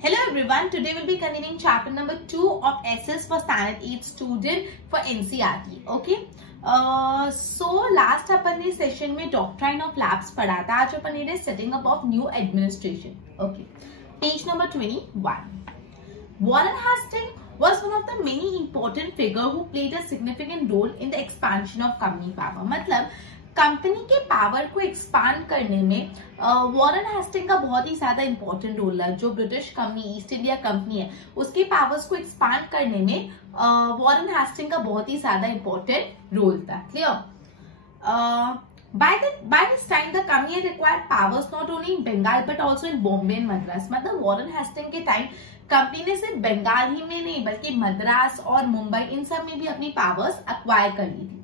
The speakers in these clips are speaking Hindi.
Hello everyone, today we'll be continuing chapter number 2 of SS for standard 8 student for NCERT. Okay. So last अपन ने सेशन में डॉक्ट्राइन ऑफ लैब्स पढ़ा था. आज अपन ने setting up of new administration. Okay, page number 21. Warren Hastings was one of the many important figures who played a significant role in the expansion of company power. मतलब कंपनी के पावर को एक्सपांड करने में वॉरेन हेस्टिंग का बहुत ही ज्यादा इंपॉर्टेंट रोल है. जो British company east India company है उसके पावर्स को एक्सपांड करने में वॉरेन हेस्टिंग का बहुत ही ज्यादा इंपॉर्टेंट रोल था. Clear? by this time the company had acquired powers not only in Bengal but also in Bombay and Madras. मतलब वॉरेन हेस्टिंग के टाइम कंपनी ने सिर्फ बंगाल ही में नहीं बल्कि मद्रास और मुंबई इन सब में भी अपनी पावर्स एक्वायर कर ली थी.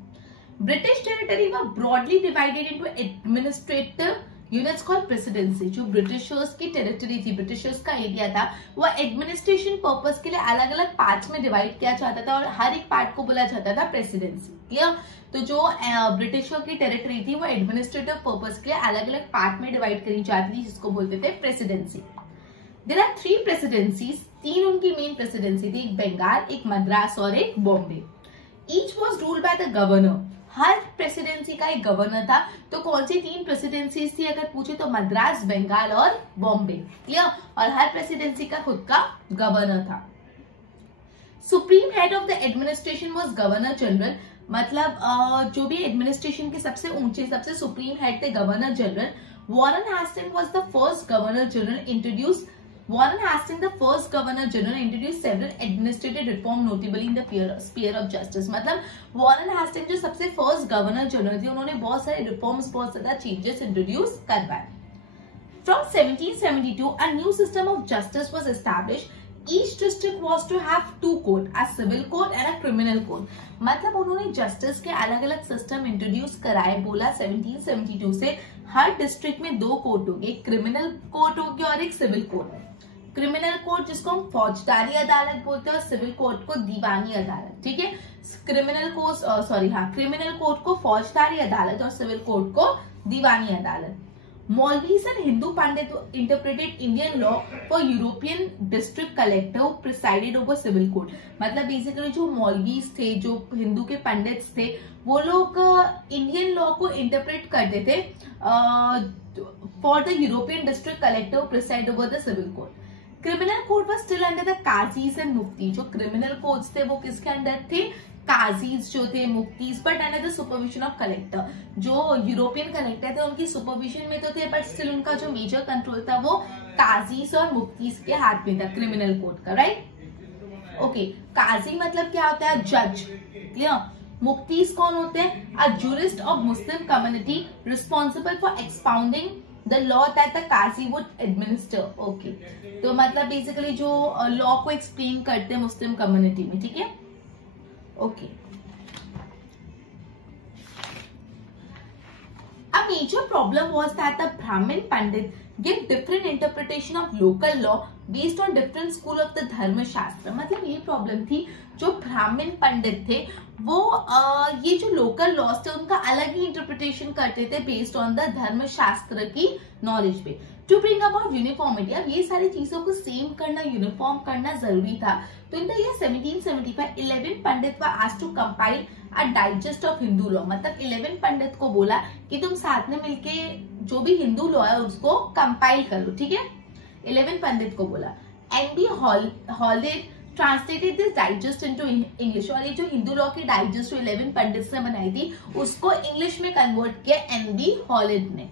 British territory was broadly divided into administrative units called presidency. जो ब्रिटिशर्स की टेरिटरी थी, ब्रिटिशर्स का एरिया था, वो एडमिनिस्ट्रेशन पर्पस के लिए अलग अलग पार्ट्स में डिवाइड किया जाता था और हर एक पार्ट को बोला जाता था प्रेसिडेंसी. क्लियर? तो जो ब्रिटिशर की टेरिटरी थी वो एडमिनिस्ट्रेटिव पर्पस के लिए अलग अलग पार्ट में डिवाइड करी जाती थी जिसको बोलते थे प्रेसिडेंसी. There are 3 presidencies. 3 उनकी मेन प्रेसिडेंसी थी, एक बंगाल, एक मद्रास और एक Bombay. Each was ruled by the governor. Her presidency का एक गवर्नर था. तो कौन सी 3 प्रेसिडेंसीज थी अगर पूछे तो मद्रास, बंगाल और बॉम्बे. क्लियर? और हर प्रेसिडेंसी का खुद का गवर्नर था. Supreme head of the administration was governor general. मतलब जो भी एडमिनिस्ट्रेशन के सबसे ऊंचे सबसे सुप्रीम हेड थे governor general. Warren Hasting was the first governor general introduce. Warren Hastings, the first governor general, introduced several administrative reform, notably in the sphere of justice. मतलब Warren Hastings जो सबसे first governor general थे उन्होंने बहुत सारे reforms, बहुत ज्यादा changes introduce करवाए. From 1772, a new system of justice was established. Each district was to have 2 court, a civil court and a criminal court. मतलब उन्होंने जस्टिस के अलग अलग सिस्टम इंट्रोड्यूस कराए. बोला 1772 से हर डिस्ट्रिक्ट में 2 कोर्ट होंगे, एक क्रिमिनल कोर्ट होगी और एक सिविल कोर्ट. क्रिमिनल कोर्ट जिसको हम फौजदारी अदालत बोलते हैं और सिविल कोर्ट को दीवानी अदालत. ठीक है? क्रिमिनल कोर्ट को फौजदारी अदालत और सिविल कोर्ट को दीवानी अदालत. मौलवीज and Hindu pandit interpreted Indian law for European district collector who presided over civil court. मतलब बेसिकली जो मौलवीज थे, जो हिंदू के पंडित थे, वो लोग इंडियन लॉ को इंटरप्रेट करते थे for the European district collector who preside over the civil court. Criminal court was still under the काजीज एंड मुफ्ती. जो क्रिमिनल कोर्ट्स थे वो किसके अंडर थे? काजीज जो थे, मुफ्तीज, but under the supervision of collector. जो यूरोपियन कलेक्टर थे उनकी सुपरविजन में तो थे बट स्टिल उनका जो मेजर कंट्रोल था वो काजीज और मुफ्तीज के हाथ में था क्रिमिनल कोर्ट का. राइट? ओके. काजी मतलब क्या होता है? जज. क्लियर? मुफ्तीज कौन होते हैं? A jurist of Muslim community responsible for expounding the law that the Qazi would administer. Okay. तो मतलब बेसिकली जो लॉ को एक्सप्लेन करते हैं मुस्लिम कम्युनिटी में. ठीक है? Okay. A major problem was that the Brahmin Pandit give different interpretation of local law based on different school of the धर्म शास्त्र. मतलब ये प्रॉब्लम थी, जो ब्राह्मण पंडित थे वो ये जो लोकल लॉज थे उनका अलग ही इंटरप्रिटेशन करते थे बेस्ड ऑन द धर्म शास्त्र की नॉलेज पे. To bring about uniformity. अब ये सारी चीजों को सेम करना, यूनिफॉर्म करना जरूरी था. तो in the year 1775 11 pandit were asked to compile a digest of Hindu law. मतलब 11 पंडित को बोला कि तुम साथ में मिलके जो भी हिंदू लॉ है उसको कंपाइल करो. ठीक है? 11 पंडित को बोला. N B Halhed translated this digest into English. और ये जो हिंदू लॉ की डाइजेस्ट जो 11 पंडित ने बनाई थी उसको इंग्लिश में कन्वर्ट किया एनबी हॉलिड ने.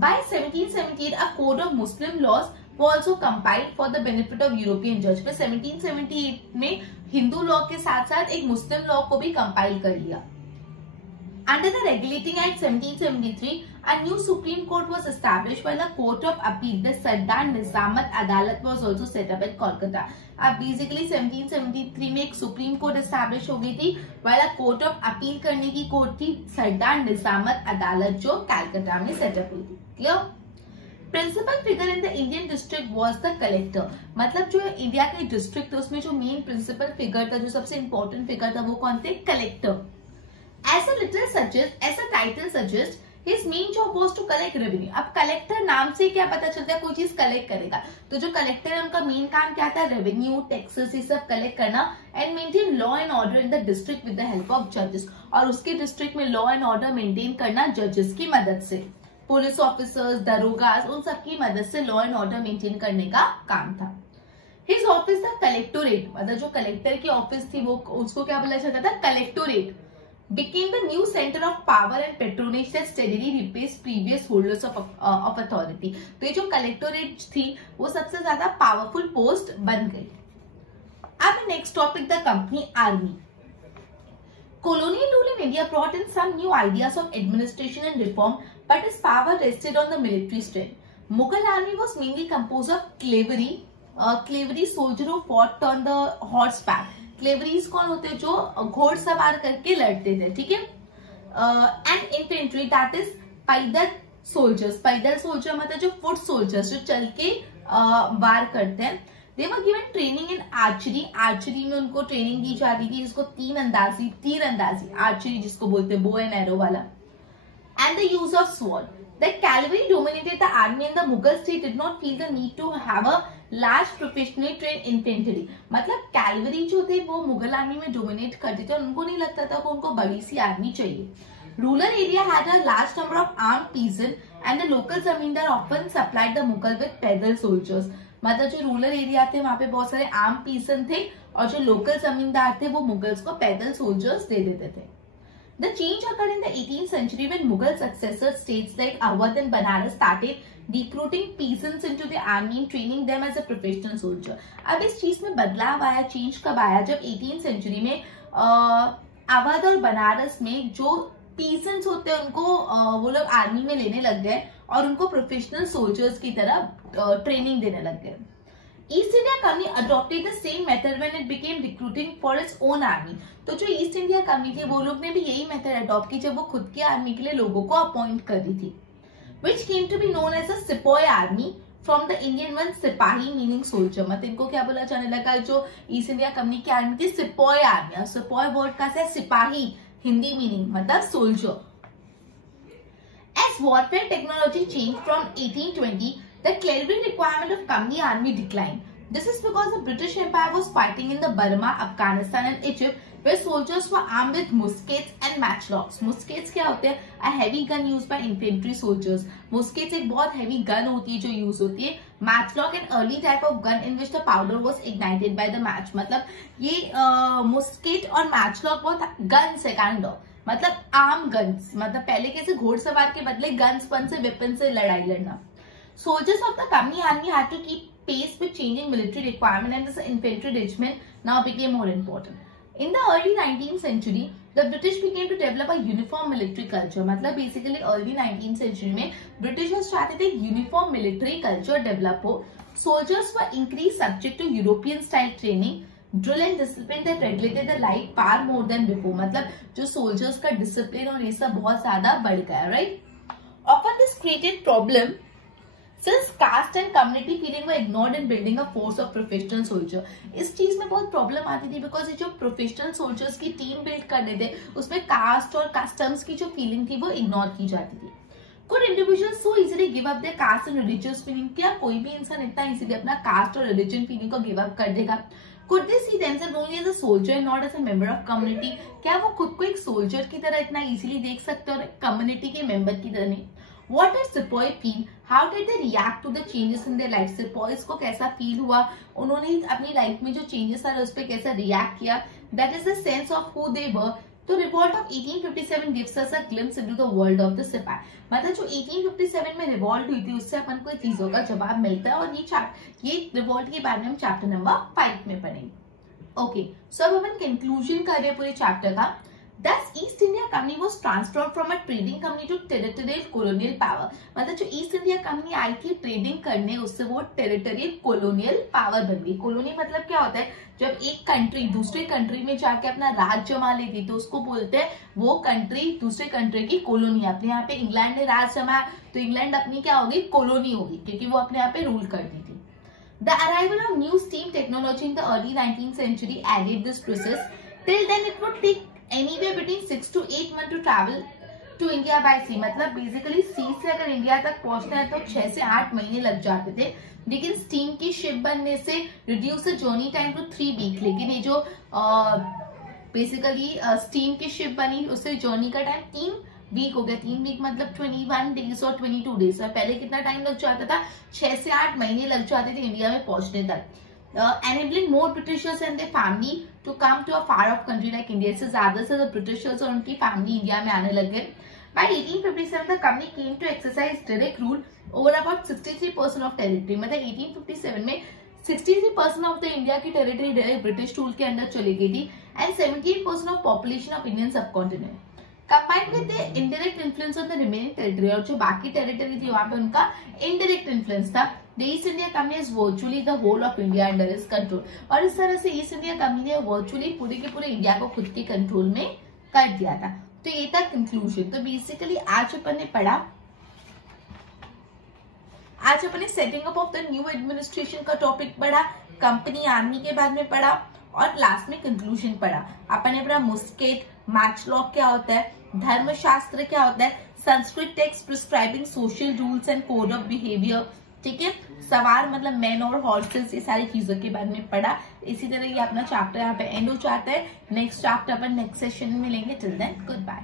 By 1778, a code of Muslim laws was also compiled for the benefit of European judge. फिर 1778 में हिंदू लॉ के साथ साथ एक मुस्लिम लॉ को भी कंपाइल कर लिया. Under the Regulating Act 1773, a new Supreme Court was established by the Court of Appeal. The Sardar Nizamat Adalat was also set up at Kolkata. अब बेसिकली 1773 में एक सुप्रीम कोर्ट एस्टैब्लिश हो गई थी, वाला कोर्ट ऑफ अपील करने की कोर्ट थी सरदार निजामत अदालत जो कलकत्ता में सेटअप हुई थी. Clear? Principal figure in the Indian district was the collector. मतलब जो इंडिया के डिस्ट्रिक्ट थे उसमें जो मेन प्रिंसिपल फिगर था, जो सबसे इंपॉर्टेंट फिगर था, वो कौन थे? Collector. As a title suggests, His main job was to collect revenue. अब कलेक्टर नाम से क्या पता चलता है, कोई चीज कलेक्ट करेगा, तो जो कलेक्टर है उनका मेन काम क्या था, रेवेन्यू, टैक्सेस, ये सब कलेक्ट करना, and maintain law and order in the district with the help of जजेस, और उसके डिस्ट्रिक्ट में लॉ एंड ऑर्डर मेंटेन करना जजेस की मदद से, पुलिस ऑफिसर्स, दरोगास, उन सब की मदद से लॉ एंड ऑर्डर मेंटेन करने का काम था। हिज ऑफिस था कलेक्टोरेट, मतलब जो कलेक्टर की ऑफिस थी वो उसको क्या बोला जाता था, collectorate, became the new center of power and patronage that steadily replaced previous holders of authority. तो ये जो कलेक्टोरेट थी वो सबसे ज्यादा पावरफुल पोस्ट बन गई। अब next topic, the company army. Colonial rule in India brought in some new ideas of administration and reform, but its power rested on the military strength. Mughal army was mainly composed of cavalry soldier who fought on the horseback. क्लेवरीज कौन होते हैं, जो घोड़सवार करके लड़ते थे, ठीक है। एंड इन्फेंट्री, दैट इज पैदल सोल्जर्स, पैदल सोल्जर मतलब जो फुट सोल्जर्स, जो चल के वार करते हैं। They were given training in archery, archery में उनको ट्रेनिंग दी जाती थी, जिसको तीरंदाजी आर्चरी जिसको बोलते हैं, बो एंड एरो वाला, and the use of sword. The cavalry dominated the army and the Mughal state did not feel the need to have a large professionally trained infantry. मतलब कैलवरी जो थे वो मुगल आर्मी में डोमिनेट करते थे, उनको नहीं लगता था कि उनको बड़ी सी आर्मी चाहिए। Rural area had a large number of armed peasants and the local zamindar often supplied the Mughal with pedal soldiers. मतलब जो रूरल एरिया थे वहां पे बहुत सारे आर्म पीसन थे और जो लोकल जमींदार थे वो मुगल्स को पैदल सोल्जर्स दे देते थे। The change occurred in the 18th century when Mughal successor states like Awadh and Banaras started recruiting peasants into the army and training them as a professional soldier. अब इस चीज में बदलाव आया, चेंज कब आया, जब 18th सेंचुरी में अवध और बनारस में जो पीसेंट्स होते हैं उनको वो लोग आर्मी में लेने लग गए और उनको प्रोफेशनल सोल्जर्स की तरह ट्रेनिंग देने लग गए। East India company adopted the same method when it became recruiting for its own army. तो जो ईस्ट इंडिया कंपनी थी वो लोग ने भी यही मेथड अडॉप्ट की जब वो खुद की आर्मी के लिए लोगों को अपॉइंट कर रही थी। Which came to be known as a sepoy army from the Indian one sipahi meaning soldier. मतलब इनको क्या बोला जाने लगा, जो ईस्ट इंडिया कंपनी की आर्मी थी सिपॉय आर्मी, सिपॉय वर्ड का से सिपाही, हिंदी मीनिंग मतलब soldier. As warfare technology changed from 1820, the cavalry requirement of company army declined. This is because the British Empire was fighting in the Burma, Afghanistan and Egypt, where soldiers were armed with muskets and matchlocks. Muskets क्या होते हैं? A heavy gun used by infantry soldiers. Muskets एक बहुत heavy gun होती है जो use होती है। Matchlock an early type of gun in which the powder was ignited by the match. मतलब ये musket और matchlock बहुत guns है kind of, मतलब आर्म गन्स, मतलब पहले कैसे घोड़सवार के बदले गन्स पन से वेपन से लड़ाई लड़ना। Soldiers of the company army had to keep pace with changing military requirement and this infantry regiment now became more important. In the early 19th century, the British began to develop a uniform military culture. मतलब basically early 19th century में Britishers started a uniform military culture develop हो। Soldiers were increased subject to European style training, drill and discipline that regulated the life far more than before. मतलब जो soldiers का discipline और ये सब बहुत ज्यादा बढ़ गया, right? Often this created problem since caste and community feeling were ignored in building a force of professional soldier. इस चीज में बहुत प्रॉब्लम आती थी बिकॉज जो प्रोफेशनल सोल्जर्स की टीम बिल्ड करने थे उसमें कास्ट और कस्टम्स की जो फीलिंग थी वो इग्नोर की जाती थी। Could individuals so easily give up their caste and religious feeling? क्या कोई भी इंसान इतना इजीली अपना कास्ट और रिलीजन फीलिंग को गिव अप कर देगा? Could they see themselves only as a soldier and not as a member of community? क्या वो खुद को एक सोल्जर की तरह इतना इजीली देख सकते और कम्युनिटी के मेंबर की तरह नहीं? What did Sepoy feel? How did they react to the changes in their life? Sepoys को कैसा फील हुआ, उन्होंने अपनी लाइफ में जो चेंजेस आ रहे उस पर कैसा रिएक्ट किया? That is the sense of who they were. तो revolt of 1857 gives us a glimpse into the world of the सिपाही। मतलब जो 1857 में रिवॉल्ट हुई थी उससे अपन को चीजों का जवाब मिलता है और ये रिवॉल्ट के बारे में हम चैप्टर नंबर 5 में पढ़ेंगे। ओके, सो अब अपन कंक्लूजन कर रहे हैं पूरे चैप्टर का। Thus, East India Company was transformed from a trading company to territorial colonial power. मतलब जो ईस्ट इंडिया कंपनी आई थी ट्रेडिंग करने उससे वो टेरिटोरियल कॉलोनियल पावर बन गई। कॉलोनी मतलब क्या होता है, जब एक कंट्री दूसरे कंट्री में जाके अपना राज जमा लेती तो उसको बोलते हैं वो कंट्री दूसरे कंट्री की कॉलोनी। अपने यहाँ पे इंग्लैंड ने राज जमाया तो इंग्लैंड अपनी क्या होगी, कॉलोनी होगी, क्योंकि वो अपने यहाँ पे रूल करती थी। The arrival of new steam technology in the early 19th century added this process. Till then it would take anywhere between 6 to 8 months to travel to India by sea, मतलब बेसिकली सी से अगर इंडिया तक पहुंचना है तो 6 से 8 महीने लग जाते थे, लेकिन स्टीम की शिप बनने से reduce the journey time to 3 week. लेकिन ये जो बेसिकली स्टीम की शिप बनी उससे जर्नी का टाइम 3 वीक हो गया। 3 वीक मतलब 21 डेज और 22 डेज। पहले कितना टाइम लग जाता था, 6 से 8 महीने लग जाते थे इंडिया में पहुंचने तक। Enabling more Britishers and their family to come to a far of country like India. इससे ज्यादा से ब्रिटिशर्स और उनकी फैमिली इंडिया में आने लगे। By 1857 the company came to exercise direct rule over about 63% of territory। मतलब 1857 में 63% ऑफ द इंडिया की टेरिटरी ब्रिटिश रूल के अंदर चली गई थी and 17% of population of Indian subcontinent combined with the indirect influence on the remaining territory. और जो बाकी टेरिटरी थी वहां पे उनका इनडायरेक्ट इन्फ्लुएंस था। The East India Company is virtually the whole of India under his control. और इस तरह से ईस्ट इंडिया कंपनी ने वर्चुअली पूरे के पूरे इंडिया को खुद के कंट्रोल में कर दिया था। तो ये था कंक्लूजन। तो बेसिकली आज अपन ने पढ़ा, आज अपन ने setting up of the new administration का टॉपिक पढ़ा, कंपनी आर्मी के बारे में पढ़ा और लास्ट में कंक्लूजन पढ़ा। अपन ने पढ़ा मुस्केट, मैच लॉ क्या होता है, धर्मशास्त्र क्या होता है, Sanskrit text prescribing social rules and code of behaviour, ठीक है, सवार मतलब मैन और हॉर्सेस, ये सारी चीजों के बारे में पढ़ा। इसी तरह ये अपना चैप्टर यहाँ पे एंड हो जाता है। नेक्स्ट चैप्टर अपन नेक्स्ट सेशन में मिलेंगे। Till then good bye.